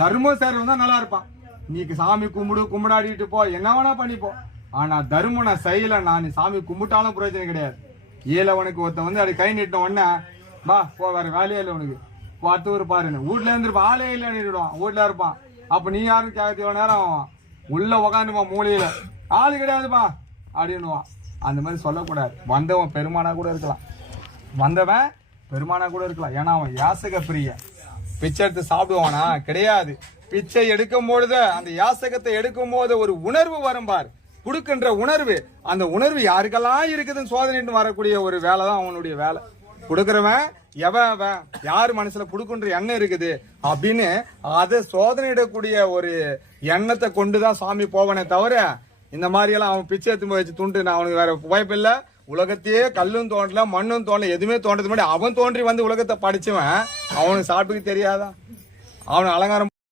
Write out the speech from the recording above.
தர்மம் செய்றவன் தான் நல்லா இருப்பான். நீ சாமி கும்பிடாடிட்டு போ, என்ன வேணா பண்ணிப்போ. ஆனா தர்மம் நான் செய்யல, நான் சாமி கும்பிட்டாலும் பிரயோஜனம் கிடையாது. ஏழவனுக்கு ஒருத்தன் வந்து அப்படி கை நீட்டின உடனே வா போ, வேற வேலையே இல்லை உனக்கு, பார்த்து ஒரு பாருன்னு வீட்டுல இருந்துருப்பான். ஆளே இல்லை நீடுவான், வீட்டுல இருப்பான். அப்ப நீ யாரும் கேட்க நேரம் ஆவான், உள்ள உக்காந்துப்பான் மூலையில, ஆளு கிடையாதுப்பா அப்படின்னுவான். அந்த மாதிரி சொல்லக்கூடாது. வந்தவன் பெருமானா கூட இருக்கலாம், வந்தவன் பெருமானா கூட இருக்கலாம். ஏன்னா அவன் யாசக பிரிய. பிச்சை எடுத்து சாப்பிடுவானா கிடையாது. பிச்சை எடுக்கும் பொழுது அந்த யாசகத்தை எடுக்கும் போது ஒரு உணர்வு வரும் பார், கொடுக்கின்ற உணர்வு. அந்த உணர்வு யாருக்கெல்லாம் இருக்குதுன்னு சோதனைன்னு வரக்கூடிய ஒரு வேலை தான் அவனுடைய வேலை. கொடுக்கிறவன் எவன் யாரு மனசுல கொடுக்குன்ற எண்ணம் இருக்குது அப்படின்னு அதை சோதனையிடக்கூடிய ஒரு எண்ணத்தை கொண்டுதான் சாமி போவனே தவிர, இந்த மாதிரி எல்லாம் அவன் பிச்சை எடுத்து வச்சு துண்டு நான் அவனுக்கு வேற வாய்ப்பு இல்லை. உலகத்தையே கல்லும் தோண்டல மண்ணும் தோண்டல எதுவுமே தோன்றது முன்னாடி அவன் தோன்றி வந்து உலகத்தை படிச்சவன் அவனுக்கு சாப்பிட்டுக்கு தெரியாதா? அவன் அலங்காரம்